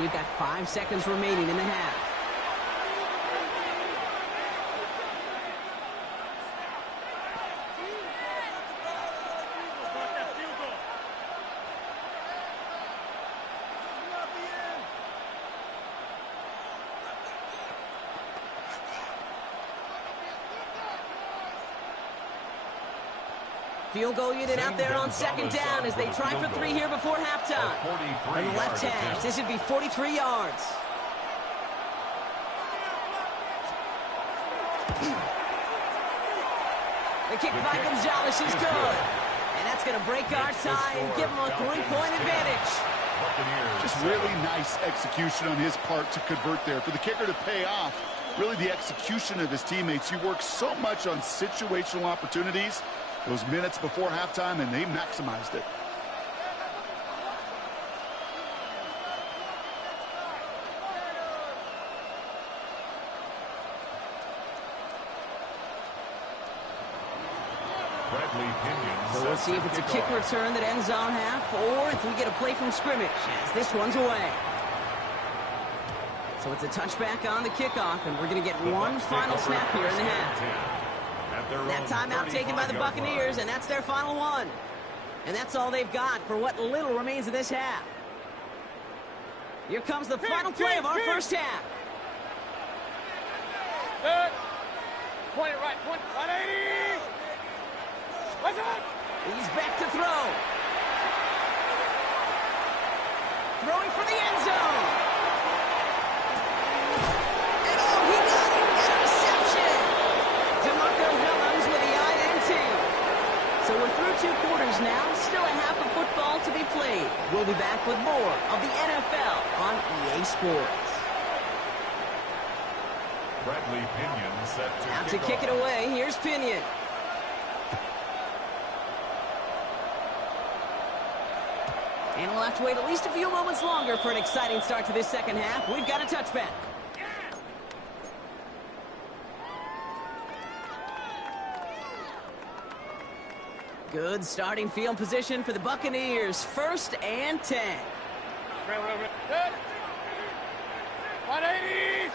We've got 5 seconds remaining in the half. Field goal unit out there on second down as they try for 3 here before halftime. On the left hash, this would be 43 yards. The kick by Gonzalez is good. And that's going to break our tie and give them a 3-point advantage. Just really nice execution on his part to convert there. For the kicker to pay off, really the execution of his teammates. He works so much on situational opportunities those minutes before halftime, and they maximized it. So we'll see if it's a kick return that ends our half, or if we get a play from scrimmage, as this one's away. So it's a touchback on the kickoff, and we're going to get one final snap here in the half. That timeout taken by the Buccaneers, and that's their final one. And that's all they've got for what little remains of this half. Here comes the final play of our first half. Good. Point it right, 180. What's up? He's back to throw. Throwing for the end zone. And oh, he got it. Interception. DeMarco Hillams with the INT. So we're through 2 quarters now. Still a half of football to be played. We'll be back with more of the NFL on EA Sports. Bradley Pinion set to Out to kick it away. Here's Pinion. And we'll have to wait at least a few moments longer for an exciting start to this second half. We've got a touchback. Good starting field position for the Buccaneers. 1st and 10. Good. 180.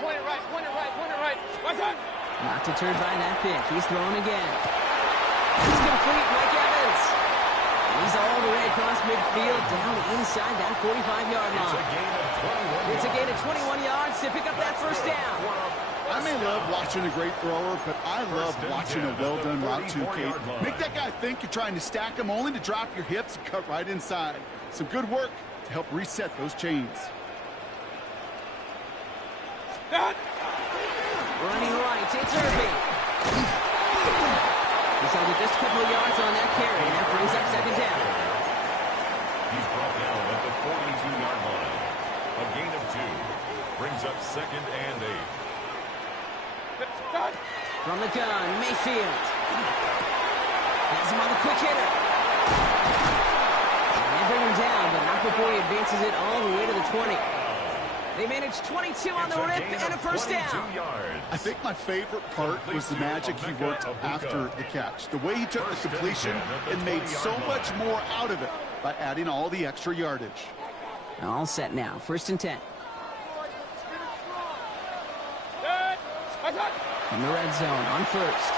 Point it right, point it right, point it right. What's up? Not deterred by that pick. He's throwing again. It's complete, Mike Evans. And he's all the way across midfield, down inside that 45-yard line. It's a gain of 21 yards to pick up that first down. I may love watching a great thrower, but I love watching a well-done route too, Kate. Make that guy think you're trying to stack him, only to drop your hips and cut right inside. Some good work to help reset those chains. Running right, it's Irving. He's held it just a couple of yards on that carry, and that brings up second down. He's brought down at the 42-yard line. A gain of 2 brings up 2nd and 8. From the gun, Mayfield. Has him on the quick hitter. And they bring him down, but not before he advances it all the way to the 20. They managed 22 on the rip and a first down. I think my favorite part was the magic he worked after the catch. The way he took the completion and made so much more out of it by adding all the extra yardage. All set now. 1st and 10. In the red zone on 1st.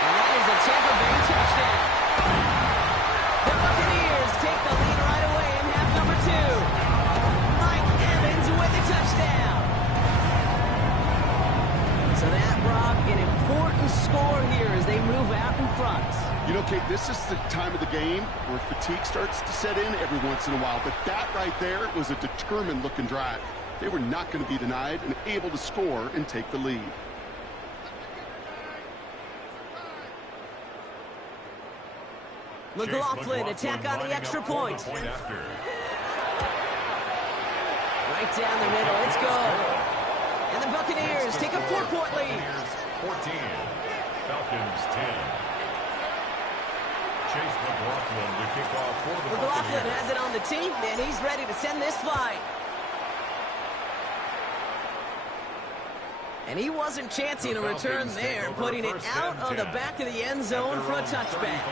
And that is a Tampa Bay touchdown. The Buccaneers take the lead right away in half number 2. With the touchdown. So that, Brock, an important score here as they move out in front. You know, Kate, this is the time of the game where fatigue starts to set in every once in a while. But that right there was a determined-looking drive. They were not going to be denied and able to score and take the lead. McLaughlin attack on the extra point. Right down the middle, it's good. And the Buccaneers take a 4-point lead. 14, Falcons 10. Chase McLaughlin to kick off for the McLaughlin has it on the tee, and he's ready to send this flight. And he wasn't chancing a return there, putting it out of the back of the end zone for a touchback.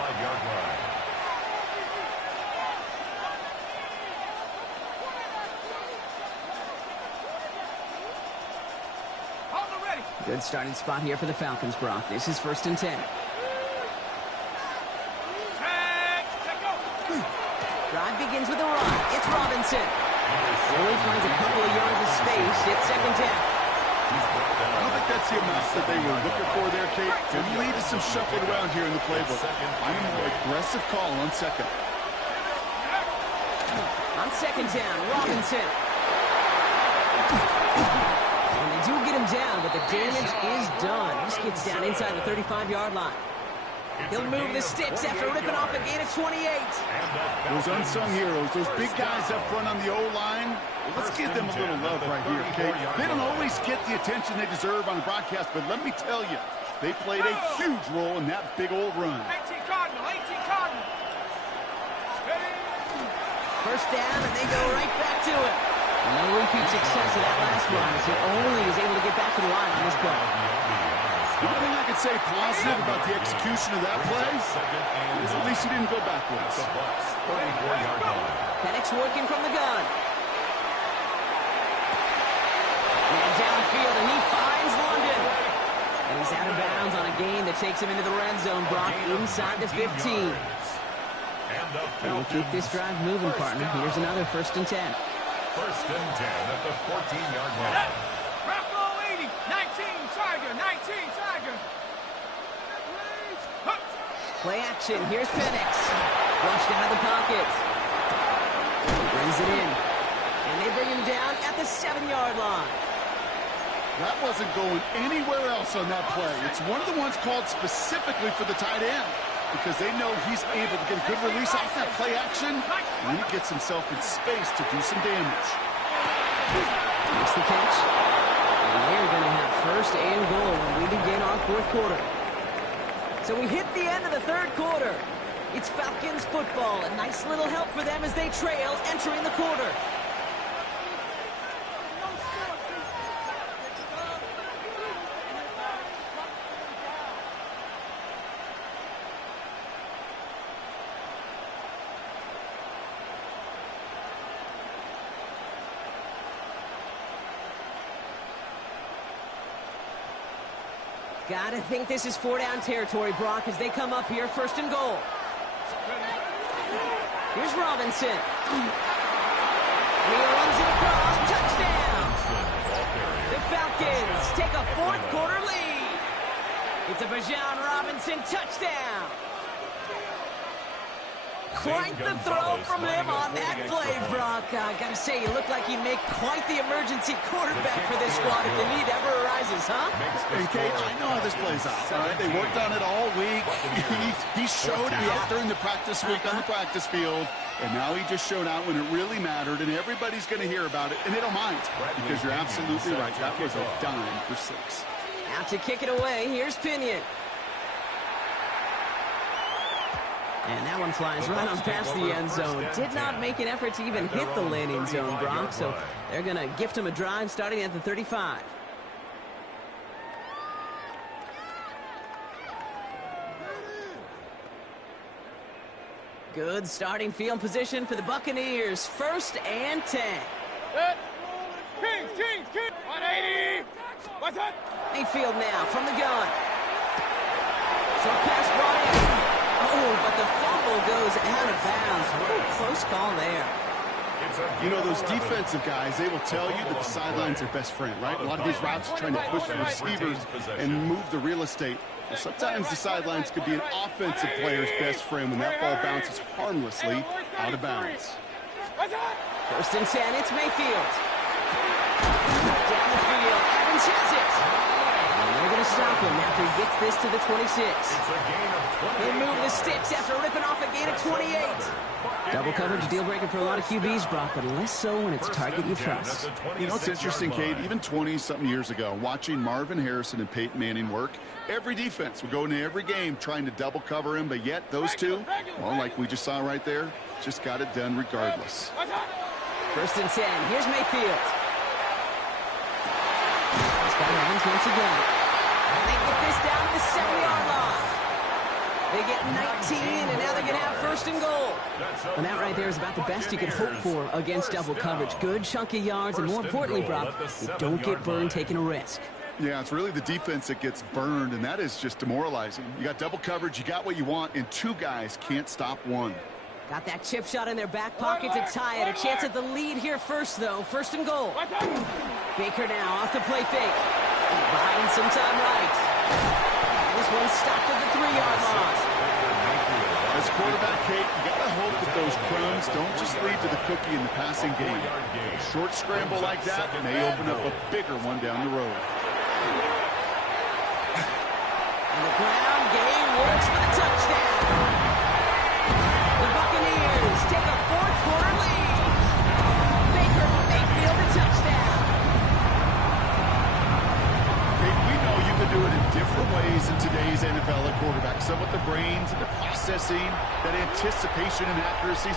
Good starting spot here for the Falcons, Brock. This is 1st and 10. Drive begins with a run. It's Robinson. Only finds a couple of yards of space. It's 2nd down. I don't think that's the amount that they were looking for there, Kate. Could lead to some shuffling around here in the playbook. I'm a more aggressive call on 2nd. On 2nd down, Robinson. And they do get him down, but the damage is done. This gets down inside the 35-yard line. He'll move the sticks after ripping off a gain of 28. Those unsung heroes, those big guys up front on the O-line, well, let's give them a little love right here, okay? They don't always get the attention they deserve on the broadcast, but let me tell you, they played a huge role in that big old run. 18 Cardinal, 18 Cardinal. 1st down, and they go right back to it. No repeat success of that last run, as he only is able to get back to the line on this play. The only thing I could say positive about the execution of that play is at least he didn't go backwards. Penix working from the gun. And downfield, and he finds London. And he's out of bounds on a gain that takes him into the red zone, Brock, inside the 15. We'll keep this drive moving, partner. Here's another 1st and 10. 1st and 10 at the 14-yard line. Bravo 80, 19 Tiger, 19 Tiger. Play action. Here's Penix. Flushed out of the pocket. Brings it in. And they bring him down at the 7-yard line. That wasn't going anywhere else on that play. It's one of the ones called specifically for the tight end because they know he's able to get a good release off that play action, and then he gets himself in space to do some damage. Makes the catch. And they're going to have 1st and goal when we begin our 4th quarter. So we hit the end of the 3rd quarter. It's Falcons football. A nice little help for them as they trail entering the quarter. Gotta think this is 4-down territory, Brock, as they come up here, 1st and goal. Here's Robinson. He runs it across. Touchdown! The Falcons take a 4th quarter lead. It's a Bijan Robinson touchdown. Quite the throw from him on that play, Brock. Gotta say, you look like you make quite the emergency quarterback for this squad if the need ever arises, huh? And Kate, I know how this plays out, all right? They worked on it all week. He showed out during the practice week on the practice field, and now he just showed out when it really mattered, and everybody's going to hear about it, and they don't mind, because you're absolutely right. That was a dime for 6. Out to kick it away. Here's Pinion. And that one flies right on past the end zone. Did not make an effort to even hit the landing zone, Brock. So they're going to gift him a drive starting at the 35. Good starting field position for the Buccaneers. 1st and 10. Kings, 180. What's that? Mayfield now from the gun. Short pass brought in. Oh, but the fumble goes out of bounds. What a close call there. You know, those defensive guys, they will tell you that the sidelines are best friend, right? A lot of these routes are trying to push the receivers and move the real estate. Well, sometimes the sidelines could be an offensive player's best friend when that ball bounces harmlessly out of bounds. 1st and 10, it's Mayfield. Down the field, Evans has it. And they're going to stop him after he gets this to the 26. He'll move the sticks after ripping off a gain of 28. Double coverage, deal breaker for a lot of QBs, Brock, but less so when it's a target you trust. You know, it's interesting, Kate, even 20-something years ago, watching Marvin Harrison and Peyton Manning work, every defense would go into every game trying to double cover him, but yet those two, well, like we just saw right there, just got it done regardless. 1st and 10, here's Mayfield. He's got Evans once again. And they get this down to the 7-yard line. They get 19, and now they're going to have 1st and goal. And that right there is about the best you could hope for against double coverage. Good chunky yards, and more importantly, Brock, you don't get burned taking a risk. Yeah, it's really the defense that gets burned, and that is just demoralizing. You got double coverage, you got what you want, and two guys can't stop one. Got that chip shot in their back pocket to tie it. A chance at the lead here first, though. First and goal. Baker now off the play fake. Buying some time right. And this one stopped at the 3-yard line. As quarterback, Kate, you got to hope that those crumbs don't just lead to the cookie in the passing game. A short scramble like that may open up a bigger one down the road. And the ground game works for the touchdown. The Buccaneers take a fourth-quarter lead. Baker Mayfield a touchdown. Kate, we know you can do it in different ways in today's NFL at quarterback. Some with the brains and the processing, that anticipation and accuracy.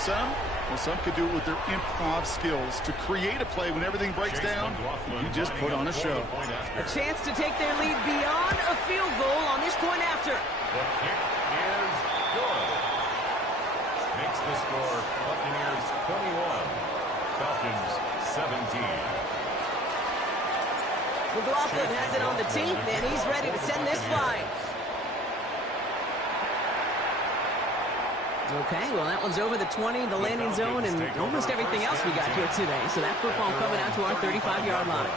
Some could do it with their improv skills to create a play when everything breaks down. You just put on a show. A chance to take their lead beyond a field goal on this point after. The kick is good. Makes the score Buccaneers 21, Falcons 17. McLaughlin has it on the team, and he's ready to send this flying. Okay, well, that one's over the 20, the landing zone, and almost everything else we got here today. So that football coming out to our 35-yard line.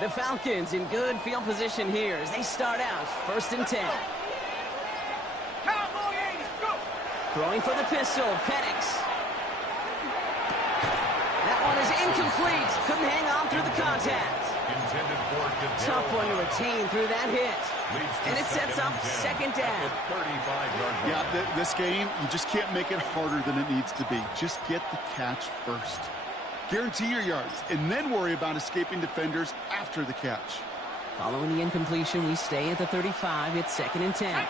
The Falcons in good field position here as they start out first and 10. Throwing for the pistol, Penix. That one is incomplete. Couldn't hang on through the contact. Tough one to retain through that hit. And it sets up second down. Yeah, this game, you just can't make it harder than it needs to be. Just get the catch first. Guarantee your yards, and then worry about escaping defenders after the catch. Following the incompletion, we stay at the 35. It's second and 10. 19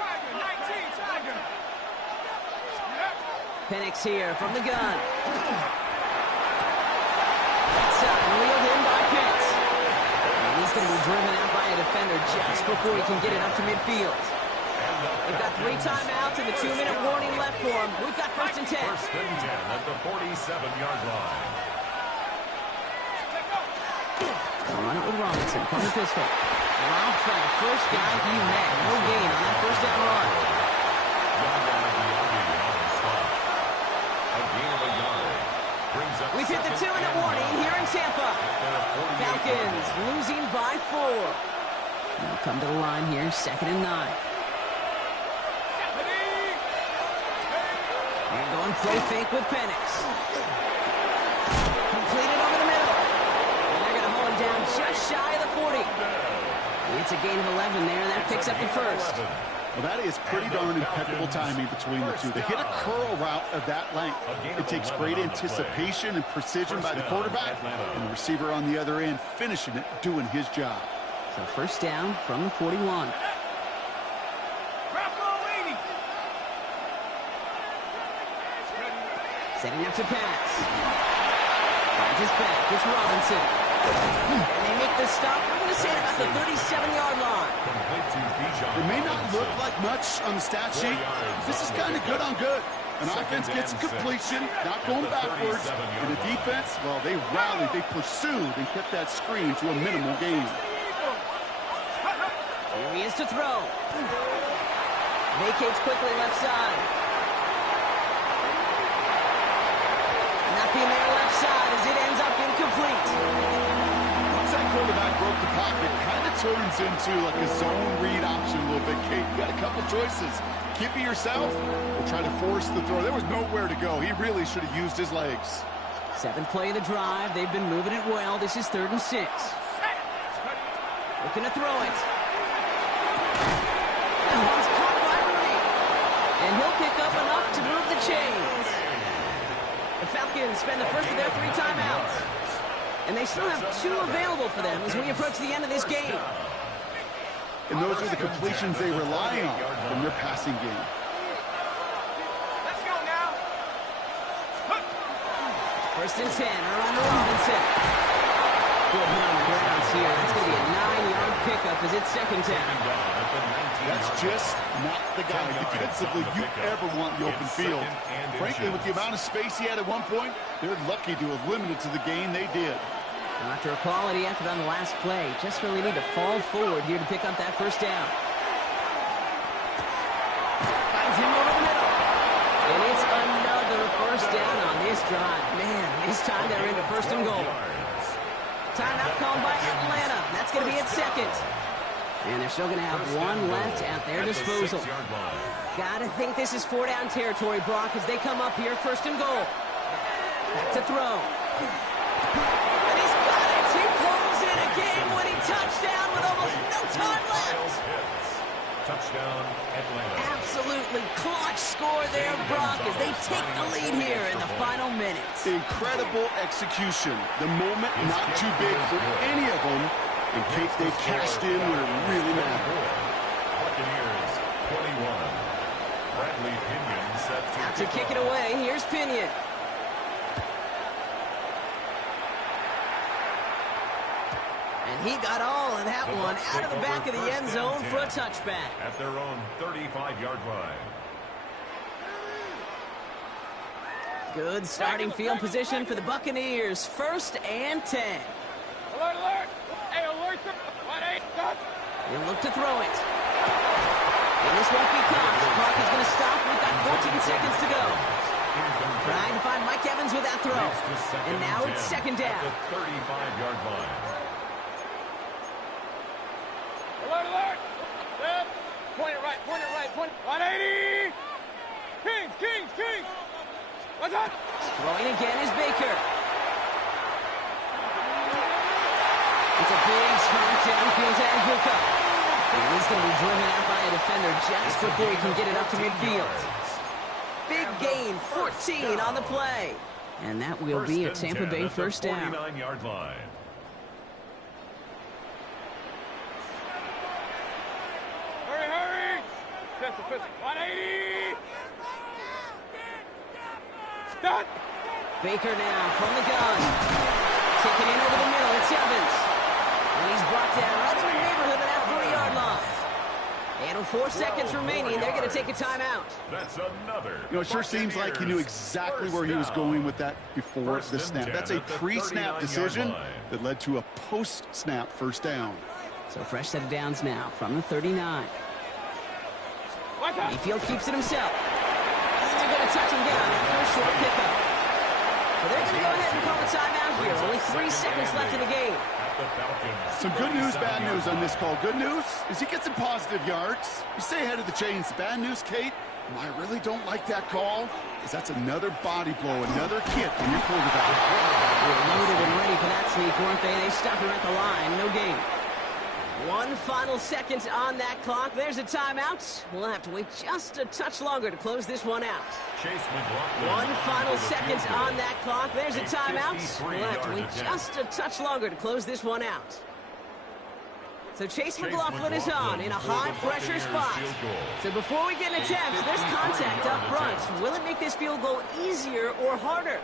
Tiger. Penix here from the gun. Outside, wheeled in by Pitts. And he's going to be driven out by a defender just before he can get it up to midfield. They've got 3 timeouts and a 2-minute warning left for him. We've got first and 10. First and 10 at the 47-yard line. They'll run it with Robinson from the pistol. Dropped by the first guy he met. No gain on that first down run. We've hit the 2-minute warning here in Tampa. Falcons losing by 4. They'll come to the line here, second and 9. And going play fake with Penix. Completed over the middle. And they're going to hold him down just shy of the 40. It's a gain of 11 there, and that picks up the first. Well, that is pretty darn impeccable timing between the two. They hit a curl route of that length. It takes great anticipation and precision by the quarterback, and the receiver on the other end finishing it, doing his job. So first down from the 41. Setting up to pass. Finds his back. It's Robinson. And they make the stop. We're going to say about the 37-yard line. It may not look like much on the stat sheet. This is kind of good on good. An offense gets completion, not going backwards. And the defense, well, they rallied, they pursued, and kept that screen to a minimal gain. Here he is to throw. Vacates quickly left side. Nothing there left side as it ends up incomplete. Once that quarterback broke the pocket, kind of turns into like a zone read option a little bit. Kate, you got a couple choices. Keep it yourself or try to force the throw. There was nowhere to go. He really should have used his legs. 7th play of the drive. They've been moving it well. This is 3rd and 6. Looking to throw it. That one's caught by Rooney. And he'll pick up enough to move the chains. The Falcons spend the first of their 3 timeouts. And they still have 2 available for them as we approach the end of this game. and those are the completions they rely on from their passing game. Let's go now. First and 10, around to Robinson. Good hit on the grounds here. That's going to be a 9-yard pickup as it's second down. That's just not the guy defensively you ever want in the open field. Frankly, with the amount of space he had at one point, they're lucky to have limited to the gain they did. After a quality effort on the last play, just really need to fall forward here to pick up that first down. Finds him over the middle. And it's another first down on this drive. Man, this time they're into first and goal. Timeout called by Atlanta. That's going to be its second. And they're still going to have one left at their disposal. Gotta think this is 4-down territory, Brock, as they come up here first and goal. Back to throw. And he's got it. He pulls in a game-winning touchdown with almost no time left. Touchdown, Atlanta. Absolutely clutch score there, Brock, as they take the lead here in the final minutes. Incredible execution. The moment not too big for any of them in case they cashed in when it really mattered. Buccaneers 21. Bradley Pinion set To kick it away, here's Pinion. And he got all of that one out of the back of the end zone for a touchback. At their own 35-yard line. Good starting field position for the Buccaneers. First and 10. Alert, alert. Hey, alert. 1-8. Stop. He'll look to throw it. And this won't be caught. The clock is going to stop. We've got 14 seconds to go. Trying to find Mike Evans with that throw. And now it's second down. At the 35-yard line. Alert, alert. Step. Point it right, point it right, point it. 180. Kings, Kings, Kings. What's up? Throwing again is Baker. It's a big spot downfield to Aguka. And he's going to be driven out by a defender just before he can get it up to midfield. Big gain, 14 on the play. And that will be a Tampa Bay first down. 49-yard line. Hurry, hurry. Pistol, pistol. 180. Stop. Baker now from the gun. Taking in over the middle, it's Evans. And he's brought down right in the neighborhood of that 40-yard line. And 4 seconds remaining, they're going to take a timeout. That's another. It sure seems like he knew exactly where he was going with that before the snap. That's a pre-snap decision that led to a post-snap first down. So fresh set of downs now from the 39. Mayfield keeps it himself. And they're going to touch him down after a short pickup. So they're going to go ahead and call a timeout here. Only 3 seconds left in the game. Some good news, bad news on this call. Good news is he gets some positive yards. You stay ahead of the chains. Bad news, Kate, I really don't like that call, because that's another body blow, another hit on your quarterback. They were loaded and ready for that sneak, weren't they? They stopped him at the line. No gain. 1 final second on that clock. There's a timeout. We'll have to wait just a touch longer to close this one out. Chase McLaughlin. 1 final second on that clock. There's a timeout. We'll have to wait just a touch longer to close this one out. So Chase McLaughlin is on in a high-pressure spot. So before we get an attempt, there's contact up front. Will it make this field goal easier or harder?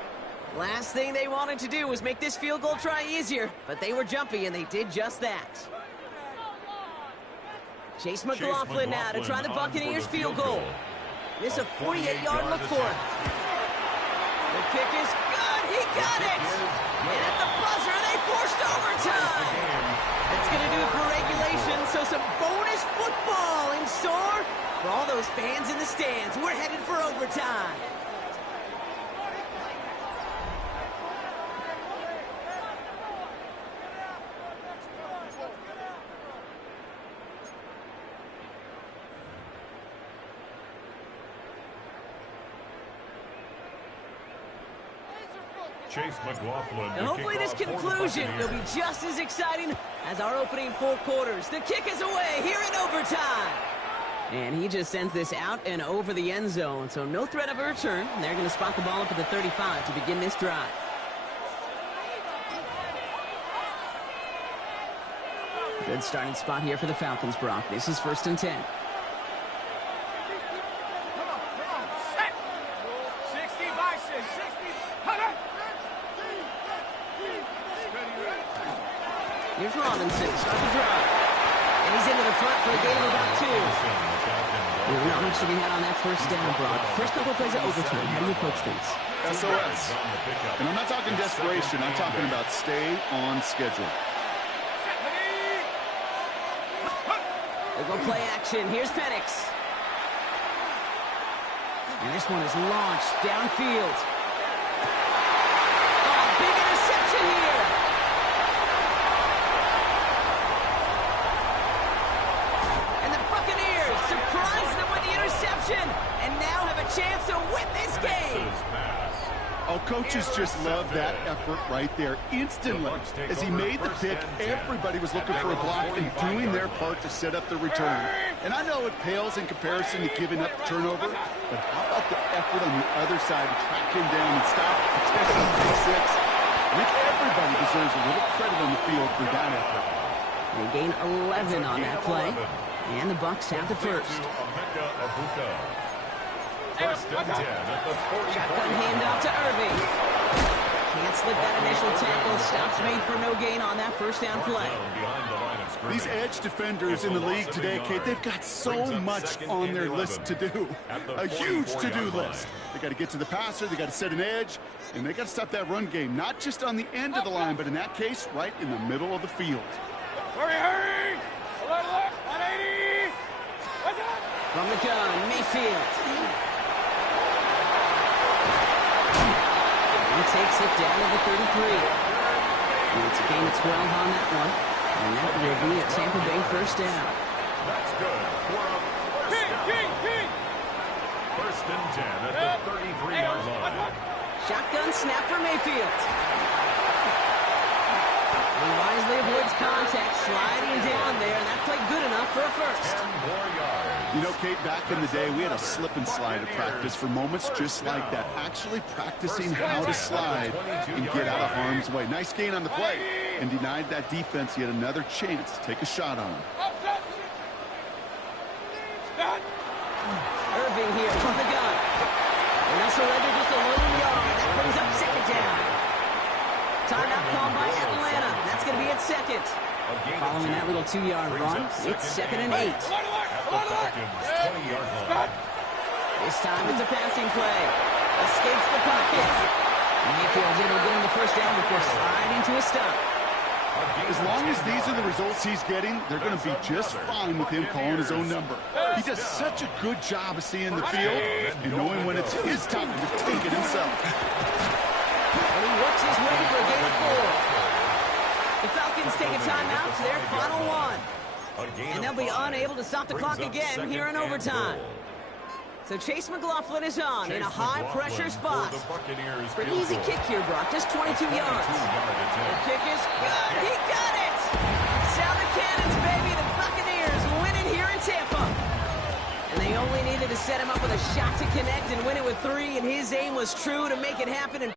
Last thing they wanted to do was make this field goal try easier, but they were jumpy, and they did just that. Chase McLaughlin now to try the Buccaneers field goal. This is a 48-yard look for him. The kick is good. He got it. And at the buzzer, they forced overtime. That's going to do it for regulation. So some bonus football in store for all those fans in the stands. We're headed for overtime. Chase McLaughlin. And hopefully this conclusion will be just as exciting as our opening 4 quarters. The kick is away here in overtime. And he just sends this out and over the end zone. So no threat of a return. They're going to spot the ball up at the 35 to begin this drive. Good starting spot here for the Falcons, Brock. This is 1st and 10. Come on, set. 60 by 6, 60. Here's Robinson, start the drive. And he's into the front for a gain of about 2. Not much to be had on that first down, Brock. First couple of plays of overtime. How do you approach things? SOS. And I'm not talking desperation. I'm talking about stay on schedule. They go play action. Here's Penix. And this one is launched downfield. Oh, big interception here. And the Buccaneers surprise them with the interception and now have a chance to win this game. Oh, coaches just love that effort right there. Instantly, as he made the pick, everybody was looking for a block and doing their part to set up the return. And I know it pales in comparison to giving up the turnover, but how about the effort on the other side to track him down and stop the potential pick six? I think everybody deserves a little credit on the field for that effort. They gain 11 on that play, and the Bucs have the first. First and 10 at the 40. Shotgun handoff to Irving. Can't slip that initial tackle. Stops made for no gain on that first down play. These edge defenders in the league today, Kate, they've got so much on their list to do. A huge to-do list. They got to get to the passer, they got to set an edge, and they got to stop that run game, not just on the end of the line, but in that case, right in the middle of the field. Hurry! Alert! 180! What's up? From the gun, Mayfield. He takes it down to the 33. And it's a gain of 12 on that one. And that will be a Tampa Bay first down. That's good. We're up King! First and 10 at the 33-yard line. Shotgun snap for Mayfield. He wisely avoids contact, sliding down there, and that played good enough for a first. 10 more yards. You know, Kate, back in the day, we had a slip and slide at practice for moments just like that. Actually practicing how to slide and get out of harm's way. Nice gain on the play and denied that defense yet another chance to take a shot on him. Irving here from the gun. And they'll surrender just a lone yard. That brings up second down. Timeout called by Atlanta. That's going to be at second. Following that little 2-yard run, it's 2nd and 8. This time it's a passing play. Escapes the pocket. Mayfield's able to get him the first down before sliding to a stop. As long as these are the results he's getting, they're going to be just fine with him calling his own number. He does such a good job of seeing the field and knowing when it's his time to take it himself. And he works his way for a gain of 4. The Falcons take a timeout to their final one. And they'll be unable to stop the clock again here in overtime. So Chase McLaughlin is on in a high-pressure spot. Pretty easy kick here, Brock, just 22 yards. The kick is good. He got it! Sound the cannons, baby. The Buccaneers winning here in Tampa. And they only needed to set him up with a shot to connect and win it with 3, and his aim was true to make it happen.